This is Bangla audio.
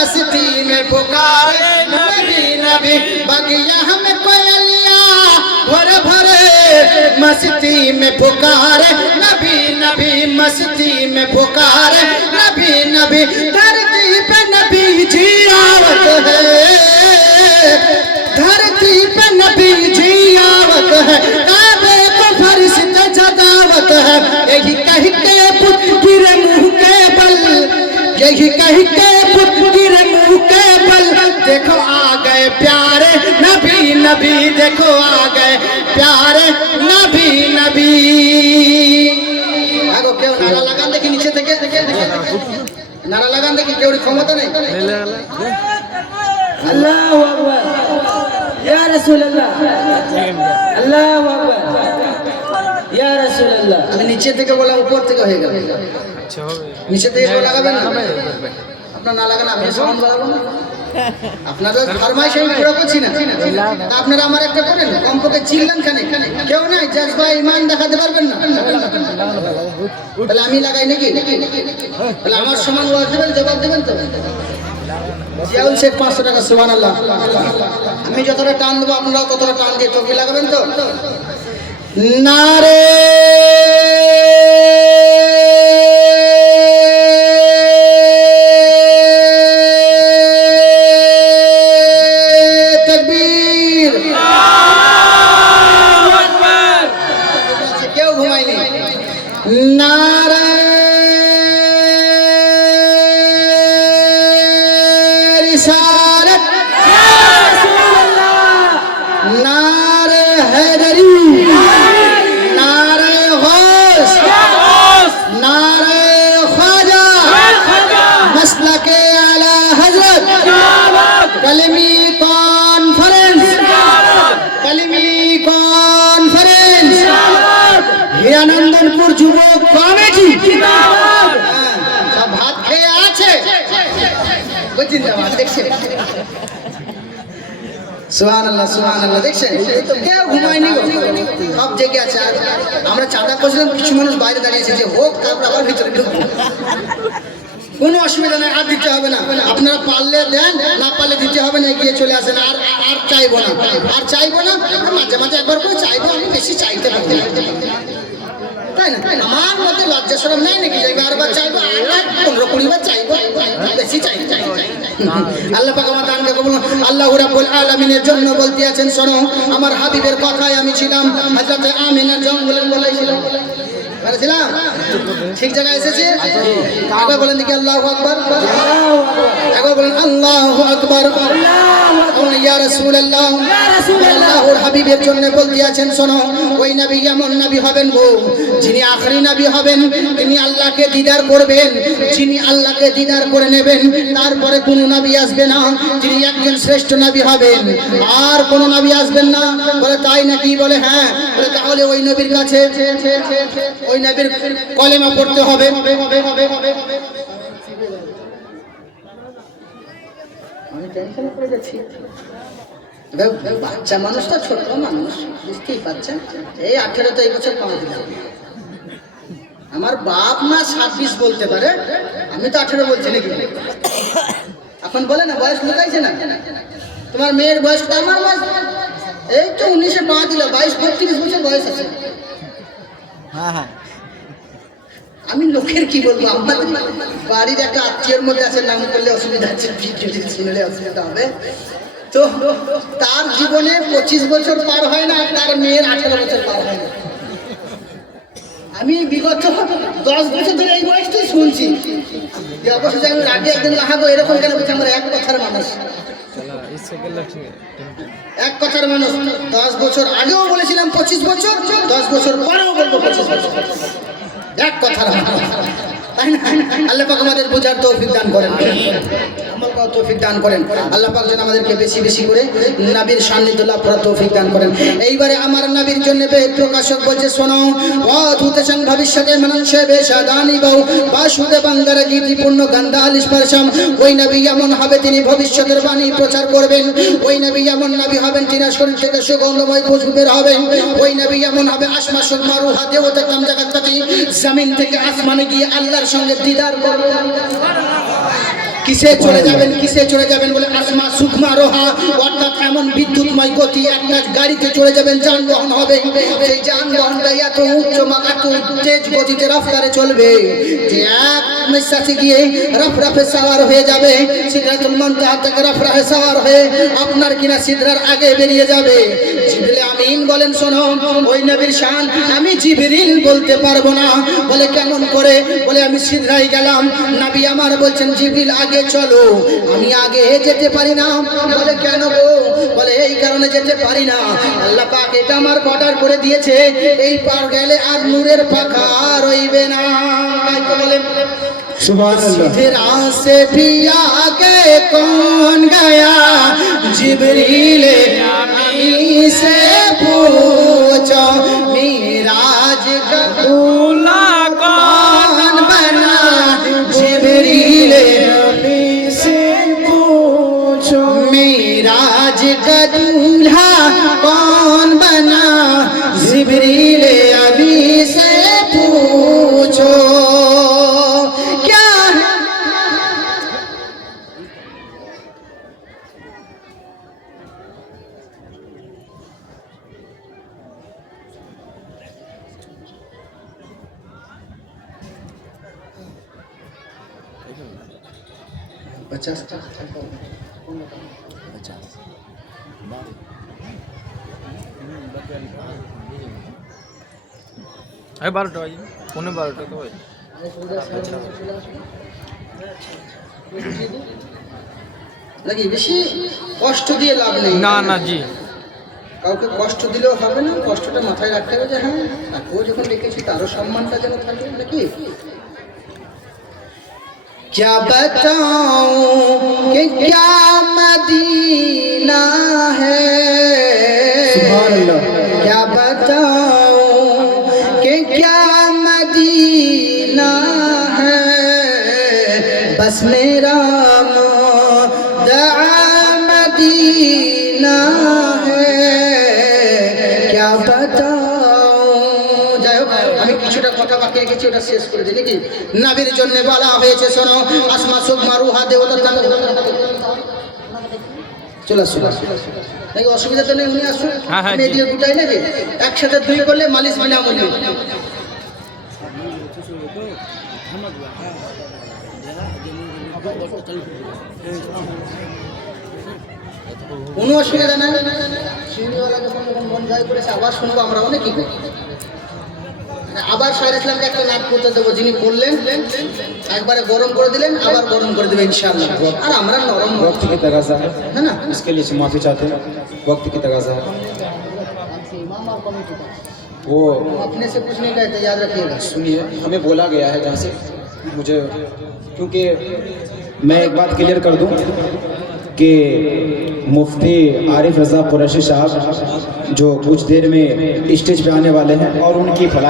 मस्ती में पुकारे नबी नबी बगिया में कोयलिया भरे भरे मस्ती में पुकारे नबी नबी मस्ती में पुकारे नबी नबी धरती पे नबी जी आवत है धरती पे नबी जी आवत है काबे को फरिश्ते जदावत है यही कह के पुत गिरे मुंह के बल यही कह के पुत गिरे मुंह के बल देखो आ गए प्यारे नबी नबी देखो आ गए प्यारे नबी नबी आगो क्यों नारा लगान देखी नीचे থেকে नारा लगान देखी केवड़ी क्षमता नहीं अल्लाहु अकबर या रसूल अल्लाह अल्लाहु अकबर या रसूल अल्लाह আমি নিচে থেকে বলা উপর থেকে হয়ে গেল আচ্ছা হবে নিচে থেকে লাগাবেন না আপনার না লাগান আমি সাউন্ড বাড়াবো না আপনাদের ফরমাইশ আমি পুরো করছি না তা আপনারা আমার একটা করেন কমপক্ষে চিল্লান খানে কেউ নাই জজবা ঈমান দেখাতে পারবেন না তাহলে আমি লাগাই নাকি তাহলে আমার সমান ওয়াজ দেবেন জবাব দেবেন তো জিয়াউল শেখ 500 টাকা সুবহানাল্লাহ আমি যতটা টান দেবো আপনারাও ততটা টান দিয়ে চোখে লাগাবেন তো নারে তকবীর আল্লাহু আকবার কেউ ঘুমায়নি নারে रिसालत नारे हैदरी नारे गौस नारे ख्वाजा मसलके आला हजरत कलमी कॉन्फ्रेंस হিরানন্দনপুর যুবক কমিটি সব ভাত খেয়ে আছে জিন্দাবাদ দেখছেন সুবহানাল্লাহ দেখছেন তো কেউ ঘুমায়নি সব জেগে আছে আমরা চাঁদা করছিলাম কিছু মানুষ বাইরে দাঁড়িয়েছে যে হোক তারপর আবার ভিতরে ঢুকবো কোনো অসুবিধা নেই আর দিতে হবে না আপনারা পারলে দেন না পারলে দিতে হবে না এগিয়ে চলে আসেন আর আর চাইবো না মাঝে মাঝে একবার করে চাইবো আমি বেশি চাইতে পারি তাই না আমার মধ্যে লজ্জা শরম নাই নাকি যে বারবার চাইবো 15-20 বার চাইবো বেশি চাই আল্লাহ পাক আমার দানকে কবুল আল্লাহু রাব্বুল আলামিনের জন্য বলতে আছেন শোনো আমার হাবিবের কথায় আমি ছিলাম হযরত আমিনার জঙ্গলের বলাই ছিলাম বলেছিলাম ঠিক জায়গায় এসেছে একবার বলেন দেখি আল্লাহু আকবার একবার বলেন আল্লাহু আকবার ইয়া রাসূলুল্লাহ আল্লাহর হাবিবের জন্য বলতে আছেন শোনো ওই নবী এমন নবী হবেন গো যিনি আখরি নবী হবেন তিনি আল্লাহকে দিদার করবেন যিনি আল্লাহকে দিদার করে নেবেন তারপরে কোনো নবী আসবে না তিনি একজন শ্রেষ্ঠ নবী হবেন আর কোনো নবী আসবেন না বলে তাই নাকি বলে হ্যাঁ বলে তাহলে ওই নবীর কাছে ওই নবীর কলেমা পড়তে হবে আমি টেনশনে পড়ে যাচ্ছি বাচ্চা মানুষটা ছোট মানুষ বুঝতেই পারছেন এই 18 তো এই বছর পাওয়া দিলাম আমার বাপ মা 26 বলতে পারে আমি তো 18 বলছি নাকি এখন বলে না বয়স লুকাইছে না তোমার মেয়ের বয়স আমার বয়স এই তো 19-এ পাওয়া দিল 22-32 বছর বয়স আছে হ্যাঁ আমি লোকের কি বলবো আমাদের বাড়ির একটা আত্মীয়ের মধ্যে আছে নাম করলে অসুবিধা আছে শুনলে অসুবিধা হবে তো তার জীবনে 25 বছর পার হয় না তার মেয়ের 18 বছর পার হয় না আমি বিগত 10 বছর ধরে এই বয়সটাই শুনছি যে অবশ্যই আমি রাতে একদিন লাগাবো এরকম কেন বলছি আমরা এক কথার মানুষ এক কথার মানুষ 10 বছর আগেও বলেছিলাম 25 বছর 10 বছর পরেও বলবো 25 বছর এক কথার মানুষ তাই না আল্লাহ পাক আমাদের বোঝার তৌফিক দান করেন আমল করার তৌফিক দান করেন আল্লাহ পাক যেন আমাদেরকে বেশি বেশি করে নবীর সান্নিধ্য লাভ করার তৌফিক দান করেন এইবারে আমার নবীর জন্য বেদ প্রকাশক বলছে শোনো অদ্ভুত সং ভবিষ্যতে মনুষ্য বেশাদানি বাউ বাসুদে বাঙ্গার গীতিপূর্ণ গন্ধাল স্পর্শম ওই নবী এমন হবে তিনি ভবিষ্যতের বাণী প্রচার করবেন ওই নবী এমন নবী হবেন তিনি শরীর থেকে সুগন্ধময় খুশবু বের হবেন ওই নবী এমন হবে আসমা সুকমা রুহা দেবতা কাম জগৎপতি জমিন থেকে আসমানে গিয়ে আল্লাহর সঙ্গে দিদার করবেন কিসে চলে যাবেন বলে আসমা সুখমা রোহা, অর্থাৎ এমন বিদ্যুৎময় গতি, একটা গাড়িতে চলে যাবেন, যানবাহন হবে, সেই যানবাহনটা এত উচ্চ এত তেজ গতিতে রফতারে চলবে যে এক নিঃশ্বাসে গিয়ে রফরাফে সাওয়ার হয়ে যাবে, সিদরাতুল মুনতাহা থেকে রফরাফে সাওয়ার হয়ে আপনার কিনা সিদরার আগে বেরিয়ে যাবে। জিবরিল আমিন বলেন, শোনো ওই নবীর শান আমি জিবরিল বলতে পারবো না। বলে কেমন করে? বলে আমি সিদরায় গেলাম, নবী আমার বলছেন জিবরিল আগে চলো, আমি আগে যেতে পারি না। বলে কেন গো? বলে এই কারণে যেতে পারি না, আল্লাহ পাক এটা আমার বর্ডার করে দিয়েছে, এই পার গেলে আর নূরের পাখা রইবে না। তাই তো বলে सीधे रास्ते भी आगे कौन गया, जिब्रील अमीन से पूछो, मिराज का दूल्हा कौन बना, जिब्रील अमीन से पूछो, मिराज का दूल्हा कौन बना, जिब्रील अमीन से पूछो। अरे 12টা বাজে, 12:15 তো বাজে। নাকি বেশি কষ্ট দিয়ে লাভ নেই। না না জি, কাউকে কষ্ট দিলেও হবে না, কষ্টটা মাথায় রাখতে হবে যে হ্যাঁ তাকেও যখন দেখেছি তারও সম্মানটা যেন থাকে নাকি। क्या बताऊं कि क्या मदीना है, सुभान अल्लाह, क्या बताऊं कि क्या मदीना है, बस मेरा मुद्दा मदीना है, क्या बताऊं। যাই হোক আমি কিছুটা কথা বাকি রেখেছি, ওটা শেষ করে দিই নাকি। নবীর জন্য বলা হয়েছে, শোনো আসমা সুখমা রুহা দেবতা চলে আসুন নাকি, অসুবিধা তো নেই, উনি আসুন। হ্যাঁ, হ্যাঁ, আমি এদিকে গুটাই নাকি, একসাথে দুই করলে মালিশ বিনামূল্যে। কোনো অসুবিধা নাই, সিঁড়িওয়ালা যখন মন জয় করেছে আবার শুনবো আমরা অনেক কি করি। আবার শাহের ইসলামকে একটা নাট করতে দেবো, যিনি বললেন একবারে গরম করে দিলেন, আবার গরম করে দেবে ইনশাআল্লাহ। আর আমরা নরম वक्त की तगाजा है है ना, इसके लिए माफ़ी चाहते हैं। वक्त की तगाजा है, वो अपने से कुछ नहीं कहते, याद रखिएगा। सुनिए, हमें बोला गया है जहाँ से मुझे, क्योंकि मैं एक बात क्लियर कर दूं कि मुफ्ती आरिफ रज़ा कुरैशी साहब जो कुछ देर में स्टेज पे आने वाले हैं और उनकी फ्लाइट